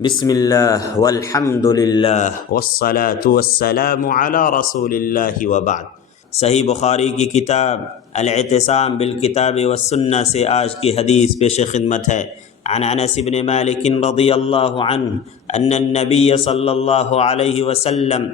بسم اللہ والحمد للہ والصلاة والسلام علی رسول اللہ وبعد۔ صحیح بخاری کی کتاب الاعتصام بالکتاب والسنہ سے آج کی حدیث پیش خدمت ہے۔ عن انس بن مالک رضی اللہ عنہ ان النبی صلی اللہ علیہ وسلم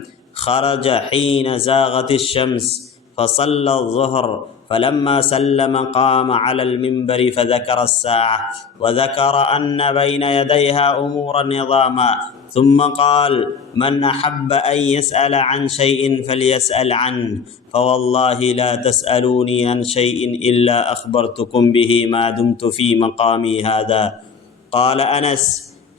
خرج حین زاغت الشمس فصلى الظہر فلما سلم قام على المنبر فذكر الساعة وذكر أن بين يديها أمورا نظاما ثم قال من أحب أن يسأل عن شيء فليسأل عنه فوالله لا تسألوني عن شيء إلا أخبرتكم به ما دمت في مقامي هذا. قال أنس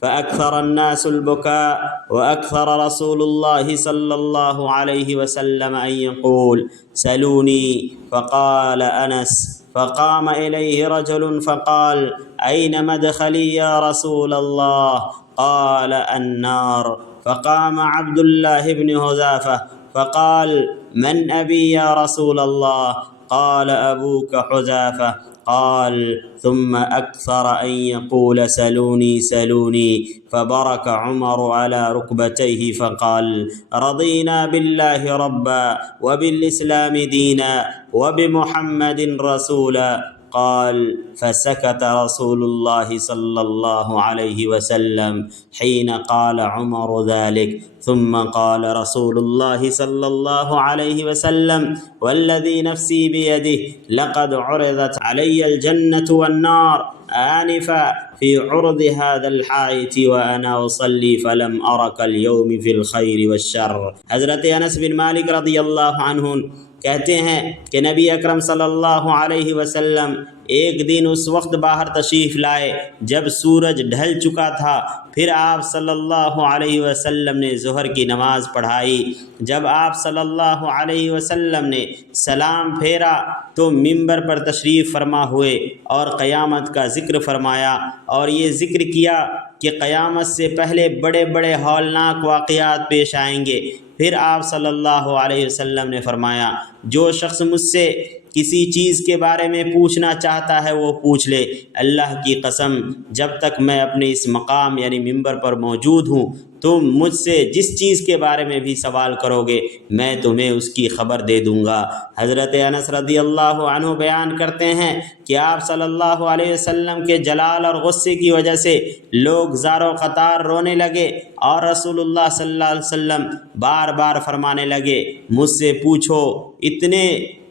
فأكثر الناس البكاء وأكثر رسول الله صلى الله عليه وسلم أن يقول سلوني. فقال أنس فقام إليه رجل فقال أين مدخلي يا رسول الله؟ قال النار. فقام عبد الله بن حذافة فقال من أبي يا رسول الله؟ قال أبوك حذافة. قال ثم أكثر أن يقول سلوني سلوني. فبرك عمر على ركبتيه فقال رضينا بالله ربا وبالإسلام دينا وبمحمد رسولا. قال فسكت رسول الله صلى الله عليه وسلم حين قال عمر ذلك ثم قال رسول الله صلى الله عليه وسلم والذي نفسي بيده لقد عرضت علي الجنة والنار آنفا في عرض هذا الحائط وأنا أصلي فلم أرك اليوم في الخير والشر. حضرت انس بن مالک رضی اللہ عنہ کہتے ہیں کہ نبی اکرم صلی اللہ علیہ وسلم ایک دن اس وقت باہر تشریف لائے جب سورج ڈھل چکا تھا۔ پھر آپ صلی اللہ علیہ وسلم نے ظہر کی نماز پڑھائی۔ جب آپ صلی اللہ علیہ وسلم نے سلام پھیرا تو منبر پر تشریف فرما ہوئے اور قیامت کا ذکر فرمایا اور یہ ذکر کیا کہ قیامت سے پہلے بڑے بڑے ہولناک واقعات پیش آئیں گے۔ پھر آپ صلی اللہ علیہ وسلم نے فرمایا جو شخص مجھ سے کسی چیز کے بارے میں پوچھنا چاہتا ہے وہ پوچھ لے۔ اللہ کی قسم جب تک میں اپنے اس مقام یعنی منبر پر موجود ہوں تم مجھ سے جس چیز کے بارے میں بھی سوال کرو گے میں تمہیں اس کی خبر دے دوں گا۔ حضرت انس رضی اللہ عنہ بیان کرتے ہیں کہ آپ صلی اللہ علیہ وسلم کے جلال اور غصے کی وجہ سے لوگ زار و قطار رونے لگے اور رسول اللہ صلی اللہ علیہ وسلم بار بار فرمانے لگے مجھ سے پوچھو۔ اتنے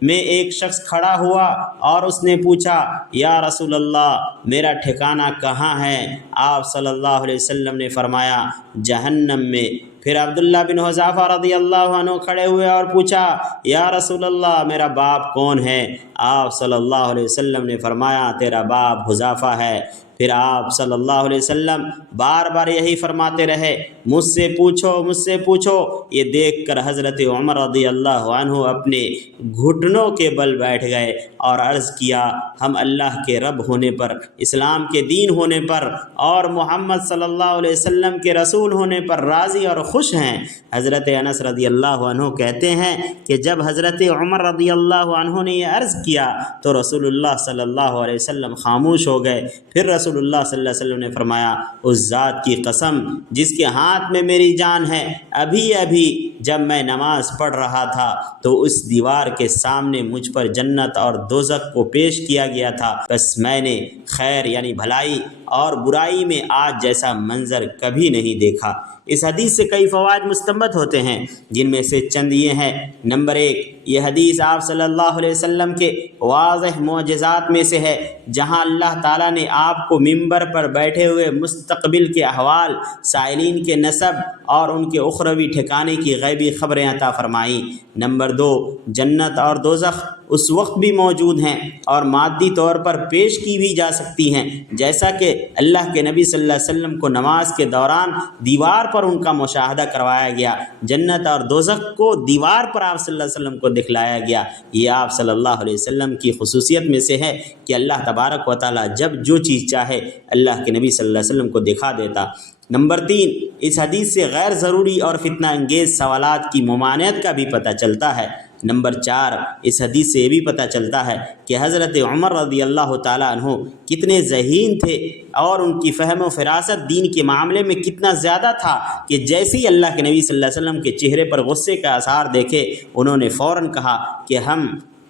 میں ایک شخص کھڑا ہوا اور اس نے پوچھا یا رسول اللہ میرا ٹھکانہ کہاں ہے؟ آپ صلی اللہ علیہ وسلم نے فرمایا جہنم میں۔ پھر عبداللہ بن حذافہ رضی اللہ عنہ کھڑے ہوئے اور پوچھا یا رسول اللہ میرا باپ کون ہے؟ آپ صلی اللہ علیہ وسلم نے فرمایا تیرا باپ حذافہ ہے۔ پھر آپ صلی اللہ علیہ وسلم بار بار یہی فرماتے رہے مجھ سے پوچھو مجھ سے پوچھو۔ یہ دیکھ کر حضرت عمر رضی اللہ عنہ اپنے گھٹنوں کے بل بیٹھ گئے اور عرض کیا ہم اللہ کے رب ہونے پر، اسلام کے دین ہونے پر اور محمد صلی اللہ علیہ وسلم کے رسول ہونے پر راضی اور خوش ہیں۔ حضرت انس رضی اللہ عنہ کہتے ہیں کہ جب حضرت عمر رضی اللہ عنہ نے یہ عرض کیا تو رسول اللہ صلی اللہ علیہ وسلم خاموش ہو گئے۔ پھر رسول اللہ صلی اللہ علیہ وسلم نے فرمایا اس ذات کی قسم جس کے ہاتھ میں میری جان ہے ابھی جب میں نماز پڑھ رہا تھا تو اس دیوار کے سامنے مجھ پر جنت اور دوزخ کو پیش کیا گیا تھا، بس میں نے خیر یعنی بھلائی اور برائی میں آج جیسا منظر کبھی نہیں دیکھا۔ اس حدیث سے کئی فوائد مستنبط ہوتے ہیں جن میں سے چند یہ ہیں۔ نمبر 1 یہ حدیث آپ صلی اللہ علیہ وسلم کے واضح معجزات میں سے ہے جہاں اللہ تعالیٰ نے آپ کو منبر پر بیٹھے ہوئے مستقبل کے احوال، سائلین کے نسب اور ان کے اخروی ٹھکانے کی غیبی خبریں عطا فرمائیں۔ نمبر 2 جنت اور دوزخ اس وقت بھی موجود ہیں اور مادی طور پر پیش کی بھی جا سکتی ہیں جیسا کہ اللہ کے نبی صلی اللہ علیہ وسلم کو نماز کے دوران دیوار پر ان کا مشاہدہ کروایا گیا۔ جنت اور دوزخ کو دیوار پر آپ صلی اللہ علیہ وسلم کو دکھلایا گیا۔ یہ آپ صلی اللہ علیہ وسلم کی خصوصیت میں سے ہے کہ اللہ تبارک و تعالیٰ جب جو چیز چاہے اللہ کے نبی صلی اللہ علیہ وسلم کو دکھا دیتا۔ نمبر 3 اس حدیث سے غیر ضروری اور فتنہ انگیز سوالات کی ممانعت کا بھی پتہ چلتا ہے۔ نمبر 4، اس حدیث سے یہ بھی پتہ چلتا ہے کہ حضرت عمر رضی اللہ تعالیٰ عنہ کتنے ذہین تھے اور ان کی فہم و فراست دین کے معاملے میں کتنا زیادہ تھا کہ جیسے ہی اللہ کے نبی صلی اللہ علیہ وسلم کے چہرے پر غصے کا آثار دیکھے انہوں نے فوراً کہا کہ ہم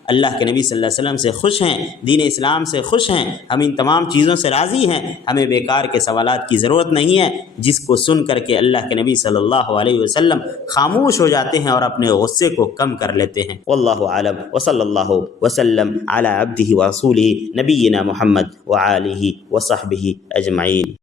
اللہ کے نبی صلی اللہ علیہ وسلم سے خوش ہیں، دین اسلام سے خوش ہیں، ہم ان تمام چیزوں سے راضی ہیں، ہمیں بیکار کے سوالات کی ضرورت نہیں ہے، جس کو سن کر کے اللہ کے نبی صلی اللہ علیہ وسلم خاموش ہو جاتے ہیں اور اپنے غصے کو کم کر لیتے ہیں۔ واللہ اعلم وصلی اللہ وسلم علی عبدہ ورسولہ نبینا محمد وآلہ وصحبہ اجمعین۔